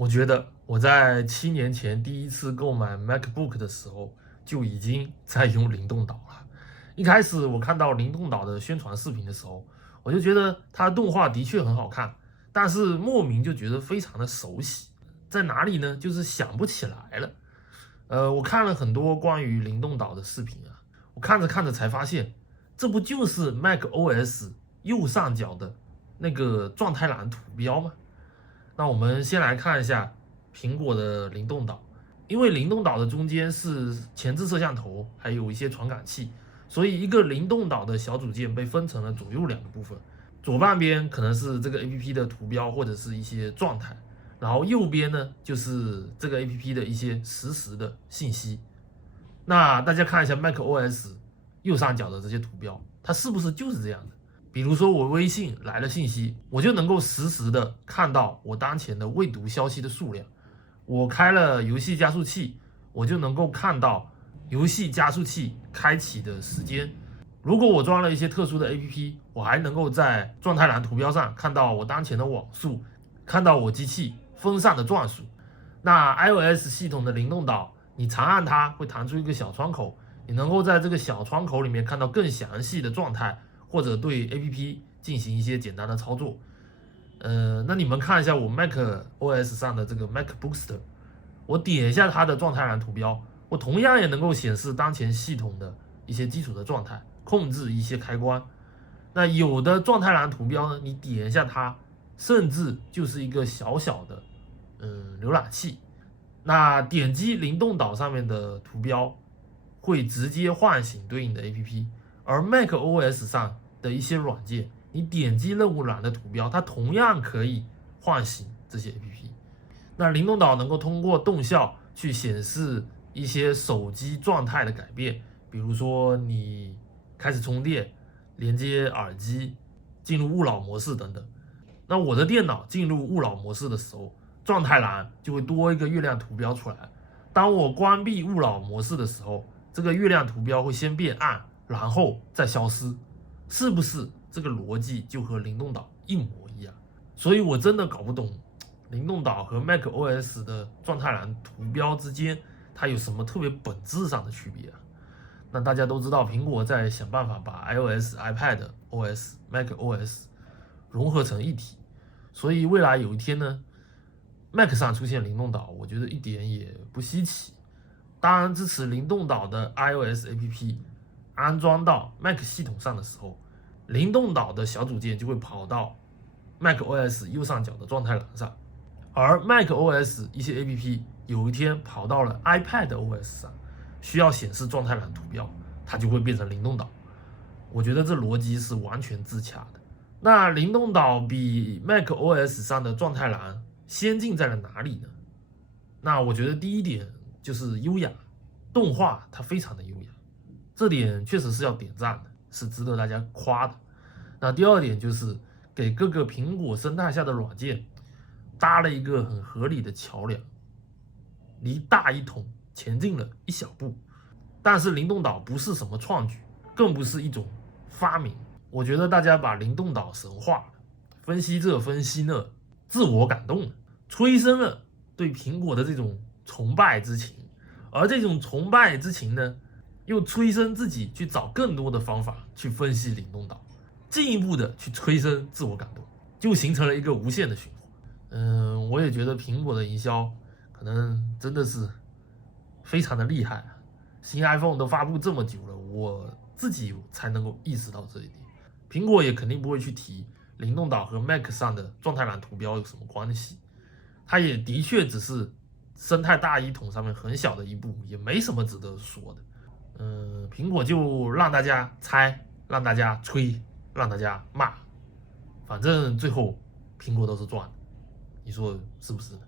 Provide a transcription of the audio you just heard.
我觉得我在7年前第一次购买 MacBook 的时候，就已经在用灵动岛了。一开始我看到灵动岛的宣传视频的时候，我就觉得它的动画的确很好看，但是莫名就觉得非常的熟悉，在哪里呢？就是想不起来了。我看了很多关于灵动岛的视频啊，我看着看着才发现，这不就是 macOS 右上角的那个状态栏图标吗？那我们先来看一下苹果的灵动岛，因为灵动岛的中间是前置摄像头，还有一些传感器，所以一个灵动岛的小组件被分成了左右两个部分，左半边可能是这个 APP 的图标或者是一些状态，然后右边呢就是这个 APP 的一些实时的信息。那大家看一下 macOS 右上角的这些图标，它是不是就是这样的？比如说我微信来了信息，我就能够实时的看到我当前的未读消息的数量。我开了游戏加速器，我就能够看到游戏加速器开启的时间。如果我装了一些特殊的 APP，我还能够在状态栏图标上看到我当前的网速，看到我机器风扇的转速。那 iOS 系统的灵动岛，你长按它会弹出一个小窗口，你能够在这个小窗口里面看到更详细的状态，或者对 APP 进行一些简单的操作。那你们看一下我 macOS 上的这个 Mac Booster，我点一下它的状态栏图标，我同样也能够显示当前系统的一些基础的状态，控制一些开关。那有的状态栏图标呢，你点一下它，甚至就是一个小小的浏览器。那点击灵动岛上面的图标，会直接唤醒对应的 APP，而 macOS 上的一些软件，你点击任务栏的图标，它同样可以唤醒这些 APP。那灵动岛能够通过动效去显示一些手机状态的改变，比如说你开始充电、连接耳机、进入勿扰模式等等。那我的电脑进入勿扰模式的时候，状态栏就会多一个月亮图标出来。当我关闭勿扰模式的时候，这个月亮图标会先变暗，然后再消失。是不是这个逻辑就和灵动岛一模一样？所以我真的搞不懂灵动岛和 macOS 的状态栏图标之间它有什么特别本质上的区别啊？那大家都知道，苹果在想办法把 iOS、iPadOS、macOS 融合成一体，所以未来有一天呢，Mac 上出现灵动岛，我觉得一点也不稀奇。当然，支持灵动岛的 iOS APP 安装到 Mac 系统上的时候，灵动岛的小组件就会跑到 macOS 右上角的状态栏上，而 macOS 一些 APP 有一天跑到了 iPadOS 上，需要显示状态栏图标，它就会变成灵动岛。我觉得这逻辑是完全自洽的。那灵动岛比 macOS 上的状态栏先进在了哪里呢？那我觉得第一点就是优雅，动画它非常的优雅，这点确实是要点赞的，是值得大家夸的。那第二点就是给各个苹果生态下的软件搭了一个很合理的桥梁，离大一统前进了一小步。但是灵动岛不是什么创举，更不是一种发明。我觉得大家把灵动岛神化了，分析这分析那，自我感动了，催生了对苹果的这种崇拜之情，而这种崇拜之情呢，又催生自己去找更多的方法去分析灵动岛，进一步的去催生自我感动，就形成了一个无限的循环。我也觉得苹果的营销可能真的是非常的厉害啊，新 iPhone 都发布这么久了，我自己才能够意识到这一点。苹果也肯定不会去提灵动岛和 Mac 上的状态栏图标有什么关系，它也的确只是生态大一统上面很小的一步，也没什么值得说的。苹果就让大家猜，让大家吹，让大家骂，反正最后苹果都是赚的，你说是不是呢？